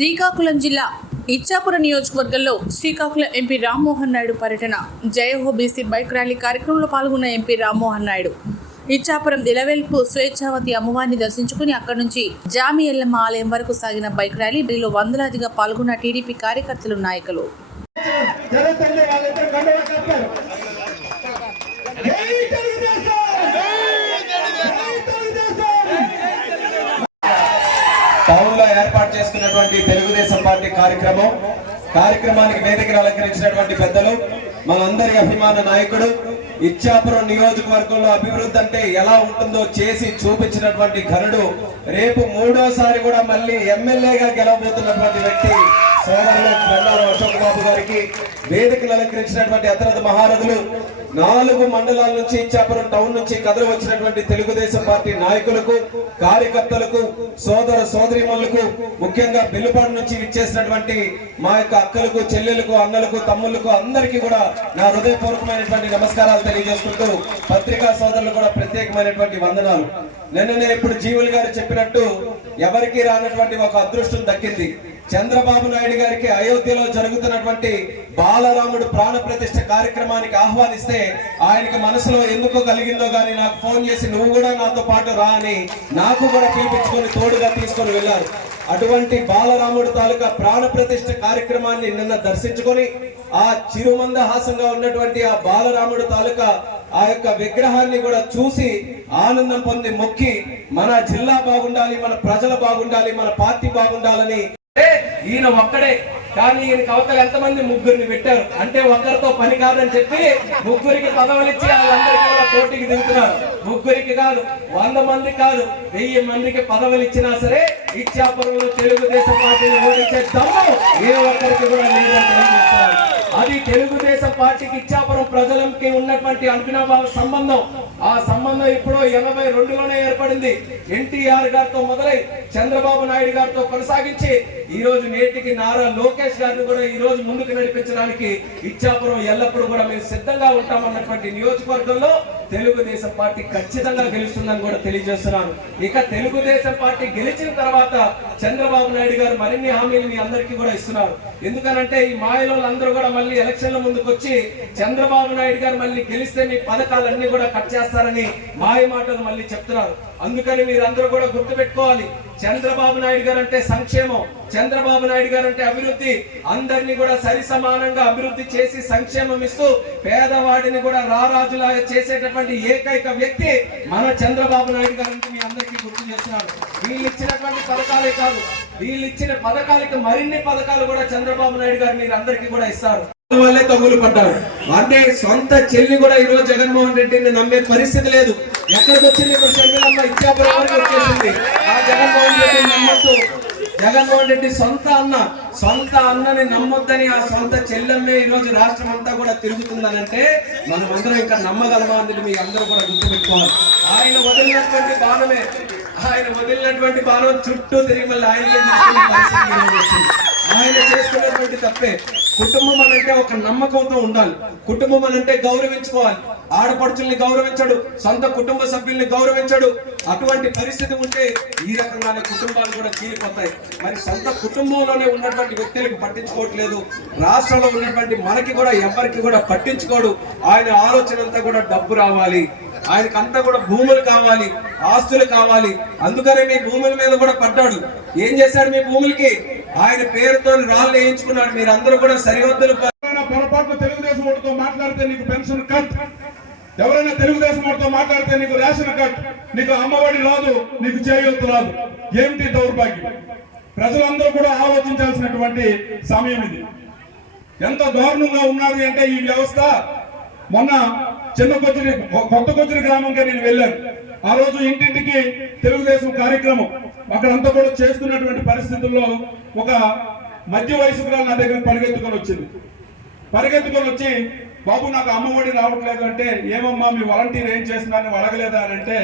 శ్రీకాకుళం జిల్లా ఇచ్చాపురం నియోజకవర్గంలో శ్రీకాకుళం ఎంపీ రామ్మోహన్ నాయుడు పర్యటన జయహో బీసీ బైక్ ర్యాలీ కార్యక్రమంలో పాల్గొన్న ఎంపీ రామ్మోహన్ నాయుడు ఇచ్చాపురం ఇలవెల్పు స్వేచ్ఛావతి అమ్మవారిని దర్శించుకుని అక్కడి నుంచి జామి ఎల్లమ్మ ఆలయం వరకు సాగిన బైక్ ర్యాలీలో వందలాదిగా పాల్గొన్న టీడీపీ కార్యకర్తలు నాయకులు. టౌన్ లో ఏర్పాటు చేసుకున్నటువంటి తెలుగుదేశం పార్టీ కార్యక్రమానికి వేదికను అలంకరించినటువంటి పెద్దలు, మనందరి అభిమాన నాయకుడు, ఇచ్చాపురం నియోజకవర్గంలో అభివృద్ధి అంటే ఎలా ఉంటుందో చేసి చూపించినటువంటి ఘనుడు, రేపు మూడోసారి కూడా మళ్ళీ ఎమ్మెల్యేగా గెలవబోతున్నటువంటి వ్యక్తి సోదరులు బెల్లారం అశోక్ బాబు గారికి వేదికలు అలంకరించినటువంటి అత్యంత మహారథులు, 4 మండలాల నుంచి ఇచ్చాపురం టౌన్ నుంచి కదలి వచ్చినటువంటి తెలుగుదేశం పార్టీ నాయకులకు, కార్యకర్తలకు, సోదర సోదరీమణులకు, ముఖ్యంగా బిల్లుపాడు నుంచి విచ్చేసినటువంటి మా యొక్క అక్కలకు, చెల్లెలకు, అన్నలకు, తమ్ముళ్లకు అందరికీ కూడా నా హృదయపూర్వకమైనటువంటి నమస్కారాలు తెలియజేసుకుంటూ పత్రికా సోదరులు కూడా ప్రత్యేకమైనటువంటి వందనాలు. నిన్ననే ఇప్పుడు జీవులు గారు చెప్పినట్టు ఎవరికి రానటువంటి ఒక అదృష్టం దక్కింది. చంద్రబాబు నాయుడు గారికి అయోధ్యలో జరుగుతున్నటువంటి బాలరాముడు ప్రాణ ప్రతిష్ఠ కార్యక్రమానికి ఆహ్వానిస్తే ఆయనకి మనసులో ఎందుకు కలిగిందో గానీ నాకు ఫోన్ చేసి నువ్వు కూడా నాతో పాటు రా అని నాకు కూడా పిలిపించుకొని తోడుగా తీసుకొని వెళ్ళారు. అటువంటి బాలరాముడు తాలూకా ప్రాణ ప్రతిష్ఠ కార్యక్రమాన్ని నిన్న దర్శించుకొని ఆ చిరుమందహాసంగా ఉన్నటువంటి ఆ బాలరాముడు తాలూకా ఆ యొక్క విగ్రహాన్ని కూడా చూసి ఆనందం పొంది మొక్కి మన జిల్లా బాగుండాలి, మన ప్రజలు బాగుండాలి, మన పార్టీ బాగుండాలని ఈయన ఒక్కడే కానీ ఈయనకి అవతల ఎంతమంది ముగ్గురిని పెట్టారు అంటే ఒక్కరితో పని కాదని చెప్పి ముగ్గురికి పదవులు ఇచ్చి వాళ్ళందరికీ కూడా పోటీకి దిగుతున్నారు. ముగ్గురికి కాదు, 100 మంది కాదు, 1000 మందికి పదవులు ఇచ్చినా సరే ఇచ్చాపురంలో తెలుగుదేశం పార్టీని ఓడించే దమ్ము ఏ ఒక్కరికి కూడా లేదని తెలియజేస్తున్నారు. అది తెలుగుదేశం పార్టీకి ఇచ్చాపురం ప్రజలకి ఉన్నటువంటి అవినాభావ సంబంధం. ఆ సంబంధం ఇప్పుడు 82లోనే ఏర్పడింది. ఎన్టీఆర్ గారితో మొదలై చంద్రబాబు నాయుడు గారితో కొనసాగించి ఈ రోజు నేటికి నారా లోకేష్ గారిని కూడా ఈ రోజు ముందుకు నడిపించడానికి ఇచ్చాపురం ఎల్లప్పుడూ కూడా మేము సిద్ధంగా ఉంటామన్నటువంటి నియోజకవర్గంలో తెలుగుదేశం పార్టీ ఖచ్చితంగా గెలుస్తుందని కూడా తెలియజేస్తున్నాను. ఇక తెలుగుదేశం పార్టీ గెలిచిన తర్వాత చంద్రబాబు నాయుడు గారు మరిన్ని హామీలు మీ అందరికీ కూడా ఇస్తున్నారు. ఎందుకనంటే ఈ మాయలో అందరూ కూడా మళ్ళీ ఎలక్షన్ల ముందుకు వచ్చి చంద్రబాబు నాయుడు గారు మళ్ళీ గెలిస్తే మీ పథకాలన్నీ కూడా కట్ చేస్తారని మాయ మాటలు మళ్ళీ చెప్తున్నారు. అందుకని మీరందరూ కూడా గుర్తుపెట్టుకోవాలి, చంద్రబాబు నాయుడు గారు అంటే సంక్షేమం, చంద్రబాబు నాయుడు గారు అంటే అభివృద్ధి. అందరినీ కూడా సరి సమానంగా అభివృద్ధి చేసి సంక్షేమం ఇస్తూ పేదవాడిని కూడా రారాజులాగా చేసేటటువంటి ఏకైక వ్యక్తి మన చంద్రబాబు నాయుడు గారు అంటే మీ అందరికీ గుర్తు చేస్తున్నారు. వీళ్ళు ఇచ్చినటువంటి పథకాలే కాదు, వీళ్ళు ఇచ్చిన పథకాలకి మరిన్ని పథకాలు కూడా చంద్రబాబు నాయుడు గారు మీరు అందరికీ కూడా ఇస్తారు. వాళ్ళే తగులు పడ్డారు అంటే సొంత చెల్లి కూడా ఈ రోజు జగన్మోహన్ రెడ్డిని నమ్మే పరిస్థితి లేదు. ఎక్కడికి వచ్చింది ఇప్పుడు షర్మిలమ్మ ఇచ్చాపురం వరకు వచ్చేసింది. ఆ జగన్మోహన్ రెడ్డి నమ్మొద్దు, జగన్మోహన్ రెడ్డి సొంత అన్నని నమ్మొద్దని ఆ సొంత చెల్లెమ్మే ఈ రోజు రాష్ట్రం అంతా కూడా తిరుగుతుందనంటే మనం అందరం ఇంకా నమ్మగలమా అనేది మీ అందరూ కూడా గుర్తుపెట్టుకోవాలి. ఆయన వదిలినటువంటి బాణం చుట్టూ తిరిగి మళ్ళీ ఆయన చేసుకున్నటువంటి తప్పే. కుటుంబం అనంటే ఒక నమ్మకంతో ఉండాలి, కుటుంబం అనంటే గౌరవించుకోవాలి. ఆడపడుచుల్ని గౌరవించడు, సొంత కుటుంబ సభ్యుల్ని గౌరవించడు. అటువంటి పరిస్థితి ఉంటే ఈ రకంగానే కుటుంబాలు కూడా చీలిపోతాయి. మరి సొంత కుటుంబంలోనే ఉన్నటువంటి వ్యక్తులకు పట్టించుకోవట్లేదు, రాష్ట్రంలో ఉన్నటువంటి మనకి కూడా ఎవరికి కూడా పట్టించుకోడు. ఆయన ఆలోచన అంతా కూడా డబ్బు రావాలి, ఆయనకు అంతా కూడా భూములు కావాలి, ఆస్తులు కావాలి. అందుకనే మీ భూముల మీద కూడా పడ్డాడు. ఏం చేశాడు మీ భూములకి? ఆయన పేరుతో రాళ్ళు వేయించుకున్నాడు. మీరందరూ కూడా సరిహద్దులు పొరపాటు తెలుగుదేశం ఓటుతో మాట్లాడితే నీకు పెన్షన్ కట్, ఎవరైనా తెలుగుదేశం ఓటుతో మాట్లాడితే నీకు రేషన్ కట్, నీకు అమ్మఒడి రాదు, నీకు చేయూత రాదు. ఏమిటి దౌర్భాగ్యం? ప్రజలందరూ కూడా ఆలోచించాల్సినటువంటి సమయం ఇది. ఎంత దారుణంగా ఉన్నది అంటే ఈ వ్యవస్థ. మొన్న కొత్త కొచ్చిరి గ్రామంగా నేను వెళ్ళాను. ఆ రోజు ఇంటింటికి తెలుగుదేశం కార్యక్రమం అక్కడంతా కూడా చేస్తున్నటువంటి పరిస్థితుల్లో ఒక మధ్య వయసుకురాలు నా దగ్గర పరిగెత్తుకొని వచ్చి బాబు నాకు అమ్మఒడి రావట్లేదు అంటే, ఏమమ్మా మీ వాలంటీర్ ఏం చేస్తున్నారని అడగలేదా అని అంటే